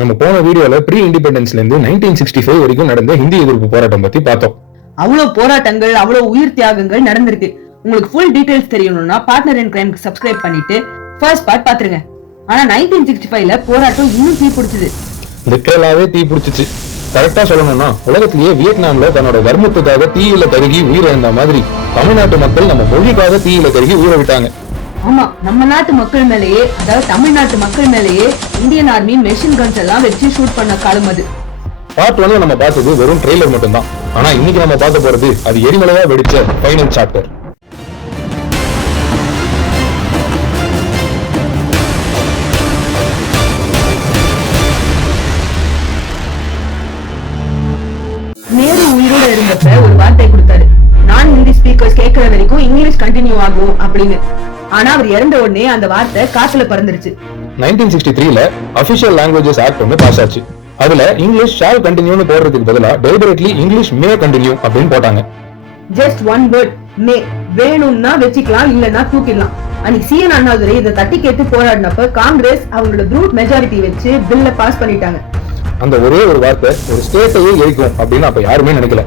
நம்ம போன வீடியோல ப்ரீ இண்டிபெண்டன்ஸ்ல இருந்து 1965 வரைக்கும் நடந்த ஹிந்தி எதிர்ப்பு போராட்டம் பத்தி பார்த்தோம். அவ்வளவு போராட்டங்கள், அவ்வளவு உயிர் தியாகங்கள் நடந்திருக்கு. உங்களுக்கு ஃபுல் டீடைல்ஸ் தெரியணும்னா பார்ட்னர் இன் கிரைம்க்கு சப்ஸ்கிரைப் பண்ணிட்டு ஃபர்ஸ்ட் பார்ட் பாத்துருங்க. ஆனா 1965ல போராட்டம் இன்னும் தீ பிடிச்சது. லிட்டரலாவே தீ பிடிச்சிச்சு. கரெக்டா சொல்லணும்னா உலகத்திலேயே வியட்நாம்ல தன்னோட வர்மத்துக்காக தீயில கருகி உயிரிழந்த மாதிரி தமிழ்நாட்டு மக்கள் நம்ம மொழிக்காக தீயில கருகி உயிரை விட்டாங்க. ஆமா, நம்ம நாட்டு மக்கள் மேலேயே, அதாவது தமிழ்நாட்டு மக்கள் மேலேயே இந்தியன் ஆர்மி மெஷின் கன்ஸ் எல்லாம் வச்சு ஷூட் பண்ண காலம் அது. பார்ட் 1 நம்ம பார்த்தது வெறும் ட்ரெய்லர் மட்டும்தான். ஆனா இன்னைக்கு நம்ம பார்க்க போறது அது எரிமலையா வெடிச்ச ஃபைனல் சாப்டர். நேரு உயிரோட இருந்தப்ப ஒரு வார்த்தை கொடுத்தாரு, நான் ஹிந்தி ஸ்பீக்கர்ஸ் கேட்கிற வரைக்கும் இங்கிலீஷ் கண்டினியூ ஆகும் அப்படின்னு. ஆனா அவர் இறந்த உடனே அந்த வார்த்தை காத்துல பறந்துருச்சு. 1963ல அபிஷியல் லாங்குவேஜஸ் ஆக்ட் ஒன்னு பாஸ் ஆச்சு. அதுல இங்கிலீஷ் ஷால் கண்டினியூன்னு போடுறதுக்கு பதிலா டெலிபரேட்லி இங்கிலீஷ் மே கண்டினியூ அப்படின்னு போட்டாங்க. ஜஸ்ட் ஒன் வேர்ட் மே, வேணும்னா வச்சுக்கலாம், இல்லன்னா தூக்கிடலாம். அன்னைக்கு சிஎன் அண்ணாதுரை இதை தட்டி கேட்டு போராடினப்ப காங்கிரஸ் அவங்களோட ப்ரூட் மெஜாரிட்டி வச்சு பில்ல பாஸ் பண்ணிட்டாங்க. அந்த ஒரே ஒரு வார்த்தை ஒரு ஸ்டேட்டையே எரிக்கும் அப்படின்னு அப்ப யாருமே நினைக்கல.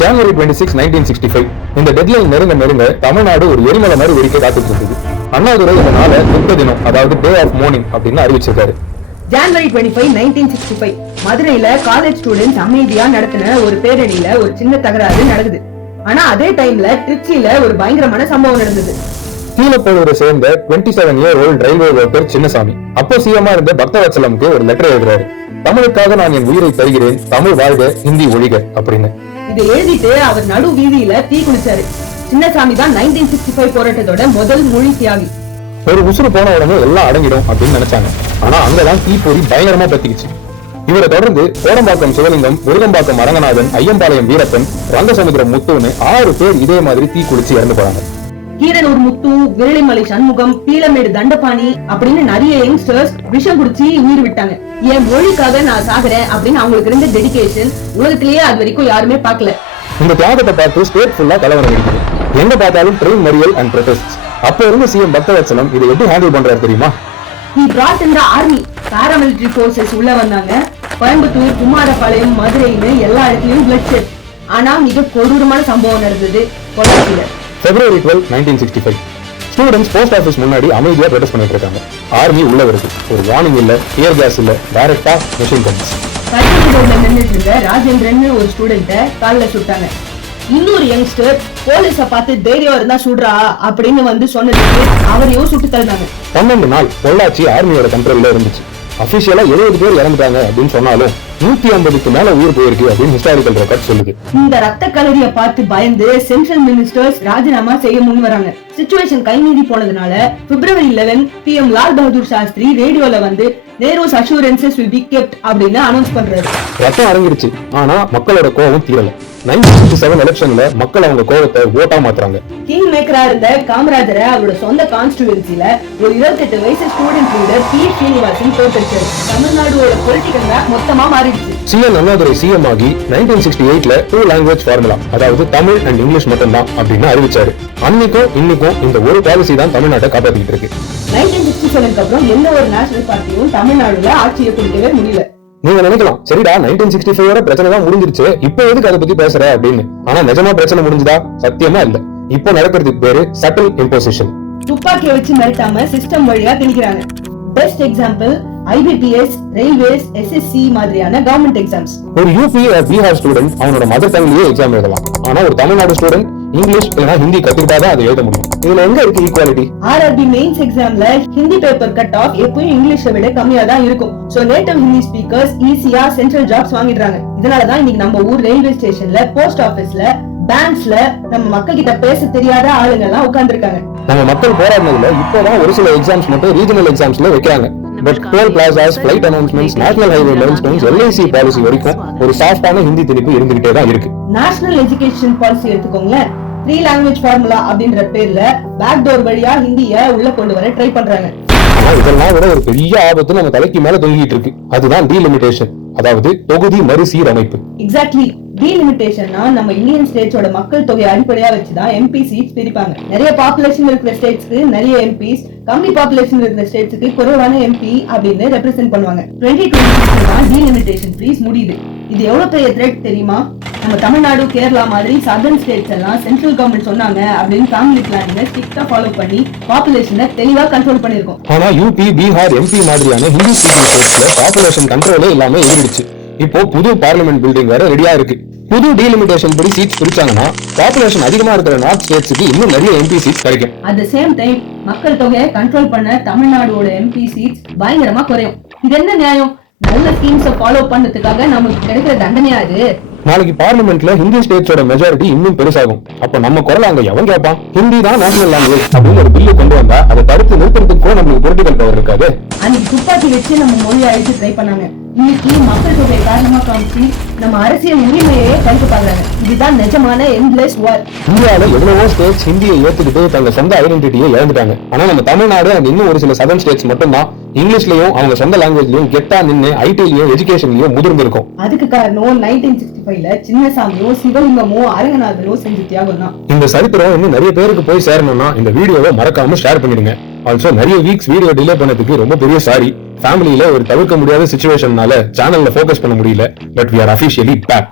ஜனவரி 26, 1965 இந்த டெட்லைன் நெருங்க தமிழ்நாடு ஒரு எரிமலை மாதிரி வெடிக்க காத்துட்டு இருந்தது. அண்ணாதுரை இந்த நாளை துக்க தினம், அதாவது டே ஆஃப் மோர்னிங் அப்படின்னு அறிவிச்சிருக்காரு. ஜனவரி 25, 1965 மதுரையில காலேஜ் ஸ்டூடெண்ட்ஸ் அமைதியா நடத்தின ஒரு பேரணியில ஒரு சின்ன தகராறு நடக்குது. ஆனா அதே டைம்ல திருச்சியில ஒரு பயங்கரமான சம்பவம் நடந்தது. கீழப்பழுவரை சேர்ந்த 27 year old railway worker Chinnasamy அப்போ சிஎம்மா இருந்த பக்தவத்சலமுக்கு ஒரு லெட்டர் எழுதுறாரு. தமிழுக்காக நான் என் உயிரை தருகிறேன், தமிழ் வாழ்க, ஹிந்தி ஒழிக அப்படின்னு. இதை எழுதிட்டு அவர் நடு வீதியில தீ குளிச்சாரு. சின்னசாமி தான் 1965 போராட்டத்தோட முதல் மொழி தியாகி. ஒரு உசுறு போன உடனே எல்லாம் அடங்கிடும் அப்படின்னு நினைச்சாங்க. ஆனா அங்கதான் தீப்பொறி பயங்கரமா பத்திக்கிச்சு. இவரை தொடர்ந்து கோடம்பாக்கம் சிவலிங்கம், விருகம்பாக்கம் அரங்கநாதன், ஐயம்பாளையம் வீரப்பன், ரங்கசமுத்திரம் முத்துன்னு 6 பேர் இதே மாதிரி தீ குளிச்சு இறந்து போறாங்க. கீரனூர் முத்து, விரலிமலை சண்முகம், பீளமேடு தண்டபாணி அப்படின்னு நிறைய யங்ஸ்டர்ஸ் விஷம் குடிச்சு உயிர் விட்டாங்க. என் மொழிக்காக நான் சாகுறேன் அப்படின்னு அவங்களுக்கு இருந்த டெடிகேஷன் உலகத்திலேயே அது வரைக்கும் யாருமே பார்க்கல. இந்த தியாகத்தை பார்த்து ஸ்டேட் ஃபுல்லா கலவரம் இருக்குது. எங்க பார்த்தாலும் ட்ரெயின் மறியல் அண்ட் ப்ரொடெஸ்ட். அப்ப இருந்து சிஎம் பக்தவத்சலம் இதை எப்படி ஹேண்டில் பண்றாரு தெரியுமா? He brought in the army, paramilitary forces உள்ள வந்தாங்க. கோயம்புத்தூர், குமாரபாளையம், மதுரைன்னு எல்லா இடத்துலயும் bloodshed. ஆனா மிக கொடூரமான சம்பவம் நடந்தது கொல்கத்தால. February 12, 1965 ஸ்டூடெண்ட்ஸ் போஸ்ட் ஆபீஸ் முன்னாடி அமைதியா ப்ரொடெஸ்ட் பண்ணிட்டு இருக்காங்க. ஆர்மி உள்ள வருது. ஒரு வார்னிங் இல்ல, டியர் கேஸ் இல்ல, டைரக்டா மெஷின் கன்ஸ். கல்கத்தால நின்னுட்டு இருந்த ராஜேந்திரன் ஒரு ஸ்டூடெண்ட்ட கால்ல சுட்டாங்க. இன்னொரு யங்ஸ்டர் போலீஸ பார்த்து தைரியம் இருந்தா சுடுறா அப்படின்னு வந்து சொன்னதுக்கு அவரையும் சுட்டு தள்ளினாங்க. 12 நாள் பொள்ளாச்சி ஆர்மியோட கண்ட்ரோல்ல இருந்துச்சு. அபிஷியலா 70 பேர் இறந்துட்டாங்க அப்படின்னு சொன்னாலும் 150க்கு மேல உயிர் போயிருக்கு அப்படின்னு ஹிஸ்டாரிக்கல் ரெக்கார்ட் சொல்லுது. இந்த ரத்த கலரியை பார்த்து பயந்து சென்ட்ரல் மினிஸ்டர்ஸ் ராஜினாமா செய்ய முன் வராங்க. சிச்சுவேஷன் கைமீறி போனதுனால February 11 PM லால் பகதூர் சாஸ்திரி ரேடியோல வந்து Nehru's assurances will be kept அப்படின்னு அனௌன்ஸ் பண்றாரு. ரத்தம் அரங்கிருச்சு. ஆனா மக்களோட கோபம் தீரல. 1967 எலெக்ஷன்ல மக்கள் அவங்க கோபத்தை ஓட்டா மாத்துறாங்க. கிங் மேக்கரா இருந்த காமராஜரை அவரோட சொந்த கான்ஸ்டிட்யூன்சில ஒரு 28 வயசு ஸ்டூடெண்ட் லீடர் பி ஸ்ரீனிவாசன் தோற்கடிச்சாரு. தமிழ்நாடுவோட பொலிட்டிக்கல் மேப் மொத்தமா மாறிடுச்சு. சிஎன் அண்ணாதுரை சிஎம் ஆகி 1968ல 2 லாங்குவேஜ் ஃபார்முலா, அதாவது தமிழ் அண்ட் இங்கிலீஷ் மட்டும்தான் அப்படின்னு அறிவிச்சாரு. அன்னைக்கும் இன்னைக்கும் இந்த ஒரு பாலிசி தான் தமிழ்நாட்டை காப்பாத்திட்டு இருக்கு. 1967க்கு அப்புறம் எந்த ஒரு நேஷனல் பார்ட்டியும் தமிழ்நாடுல ஆட்சியை பிடிக்கவே முடியல. நீங்க நினைக்கலாம், சரிடா 1965 பிரச்சனை தான் முடிஞ்சிருச்சு, இப்ப எதுக்கு அதை பத்தி பேசுற அப்படின்னு. ஆனா நிஜமா பிரச்சனை முடிஞ்சுதா? சத்தியமா இல்ல. இப்போ நடக்கிறதுக்கு பேரு சட்டில் இம்போசிஷன். துப்பாக்கியை வச்சு மிரட்டாம சிஸ்டம் வழியா திணிக்கிறாங்க. Best example IBPS, railways, SSC மாதிரியான கவர்மெண்ட் எக்ஸாம்ஸ். ஒரு யூபி பீகார் ஸ்டூடெண்ட் அவனோட மதர் டங்லயே எக்ஸாம் எழுதலாம். ஆனா ஒரு தமிழ்நாடு ஸ்டூடெண்ட் இங்கிலீஷ் இல்லனா ஹிந்தி கத்துக்கிட்டாதான் அதை எழுத முடியும். இதுல எங்க இருக்கு ஈக்குவாலிட்டி? RRB மெயின்ஸ் எக்ஸாம்ல ஹிந்தி பேப்பர் கட் ஆஃப் எப்பவும் இங்கிலீஷை விட கம்மியா தான் இருக்கும். சோ நேட்டிவ் ஹிந்தி ஸ்பீக்கர்ஸ் ஈஸியா சென்ட்ரல் ஜாப்ஸ் வாங்கிடுறாங்க. இதனாலதான் இன்னைக்கு நம்ம ஊர் ரயில்வே ஸ்டேஷன்ல, போஸ்ட் ஆபீஸ்ல, பேங்க்ஸ்ல நம்ம மக்கள் கிட்ட பேச தெரியாத ஆளுங்க எல்லாம் உட்கார்ந்துருக்காங்க. நம்ம மக்கள் போராடினதுல இப்பதான் ஒரு சில எக்ஸாம்ஸ் மட்டும் ரீஜனல் எக்ஸாம்ஸ்ல வைக்கிறாங்க. But toll plazas, flight announcements, national highway லைன்ஸ்டோன்ஸ், LIC பாலிசி வரைக்கும் ஒரு சாஃப்டான ஹிந்தி திணிப்பு இருந்துகிட்டே தான் இருக்கு. நேஷனல் எஜுகேஷன் பாலிசி எடுத்துக்கோங்க. 3 லாங்குவேஜ் ஃபார்முலா அப்படின்ற பேர்ல பேக்டோர் வழியா ஹிந்தியை உள்ள கொண்டு வர ட்ரை பண்றாங்க. ஆனா இதெல்லாம் விட ஒரு பெரிய ஆபத்து நம்ம தலைக்கு மேல தொங்கிட்டு இருக்கு. அதுதான் டீலிமிட்டேஷன், அதாவது தொகுதி மறுசீரமைப்பு. எக்ஸாக்ட்லி. டீலிமிட்டேஷன்னா நம்ம இந்தியன் ஸ்டேட்ஸோட மக்கள் தொகை அடிப்படையா வச்சுதான் எம்பி சீட்ஸ் பிரிப்பாங்க. நிறைய பாப்புலேஷன் இருக்கிற ஸ்டேட்ஸ்க்கு நிறைய எம்பிஸ், கம்மி பாப்புலேஷன் இருக்கிற ஸ்டேட்ஸ்க்கு குறைவான எம்பி அப்படின்னு ரெப்ரசென்ட் பண்ணுவாங்க. 2026 தான் டீலிமிட்டேஷன் ஃப்ரீஸ் முடியுது. இது எவ்வளவு பெரிய த்ரெட் தெரியுமா? நம்ம தமிழ்நாடு, கேரளா மாதிரி சதர்ன் ஸ்டேட்ஸ் எல்லாம் சென்ட்ரல் கவர்மெண்ட் சொன்னாங்க அப்படின்னு ஃபேமிலி பிளானிங்க ஸ்ட்ரிக்ட்டா ஃபாலோ பண்ணி பாப்புலேஷனை தெளிவா கண்ட்ரோல் பண்ணிருக்கோம். ஆனா யூபி, பீகார், எம்பி மாதிரியான ஹிந்தி ஸ்பீக்கிங் ஸ்டேட்ஸ்ல பாப்புலேஷன் கண்ட்ரோலே இல்லாம எகிரிடுச்சு. இப்போ புது பார்லிமெண்ட் பில்டிங் வேற ரெடியா இருக்கு. புது டீலிமிட்டேஷன் படி சீட்ஸ் பிரிச்சாங்கன்னா பாப்புலேஷன் அதிகமா இருக்கிற நார்த் ஸ்டேட்ஸ்க்கு இன்னும் நிறைய எம்பி சீட்ஸ் கிடைக்கும். அட் த சேம் டைம் மக்கள் தொகையை கண்ட்ரோல் பண்ண தமிழ்நாடோட எம்பி சீட்ஸ் பயங்கரமா குறையும். இது என்ன நியாயம்? நல்ல ஸ்கீம்ஸை ஃபாலோ பண்ணதுக்காக நமக்கு கிடைக்கிற தண்டனையா இது? நாளைக்கு பார்லிமெண்ட்ல ஹிந்தி ஸ்டேட்ஸோட மெஜாரிட்டி இன்னும் பெருசாகும். அப்ப நம்ம குரல் அங்க எவன் கேட்பான்? ஹிந்தி தான் நேஷனல் லாங்குவேஜ் அப்படின்னு ஒரு பில்லு கொண்டு வந்தா அதை தடுத்து நிறுத்துறதுக்கு கூட நம்மளுக்கு பொலிட்டிக்கல் பவர் இருக்காது. அன்னைக்கு துப்பாக்கி வச்சு நம்ம மொழியை அழிச்சு ட்ரை பண்ணாங்க. இன்னைக்கு மக்கள் தொகை காரணமா காமிச்சு நம்ம அரசியல் உரிமையே கருத்து பாக்குறாங்க. இதுதான் நிஜமான எண்ட்லெஸ் வார். இந்தியாவில எவ்வளவோ ஸ்டேட்ஸ் ஹிந்தியை ஏத்துக்கிட்டு தங்க சொந்த ஐடென்டிட்டியை இழந்துட்டாங்க. ஆனா நம்ம தமிழ்நாடு அண்ட் இன்னும் ஒரு சில சதர்ன் ஸ்டேட்ஸ் மட்டும்தான் இங்கிலீஷ்லயும் அவங்க சொந்த லாங்குவேஜ்லயும் கெட்டா நின்று ஐடிலயும் எஜுகேஷன்லயும் முதிர்ந்திருக்கும். அதுக்கு காரணம் 1965ல சின்னசாமியும் சிவலிங்கமும் அரங்கநாதனும் செஞ்ச தியாகம் தான். இந்த சரித்திரம் இன்னும் நிறைய பேருக்கு போய் சேரணும்னா இந்த வீடியோவை மறக்காம ஷேர் பண்ணிடுங்க. ஆல்சோ நிறைய வீக்ஸ் வீடியோ டிலே பண்ணதுக்கு ரொம்ப பெரிய சாரி. ஃபேமிலியில ஒரு தவிர்க்க முடியாத சிச்சுவேஷன்னால சேனல்ல ஃபோக்கஸ் பண்ண முடியல. But we are officially back.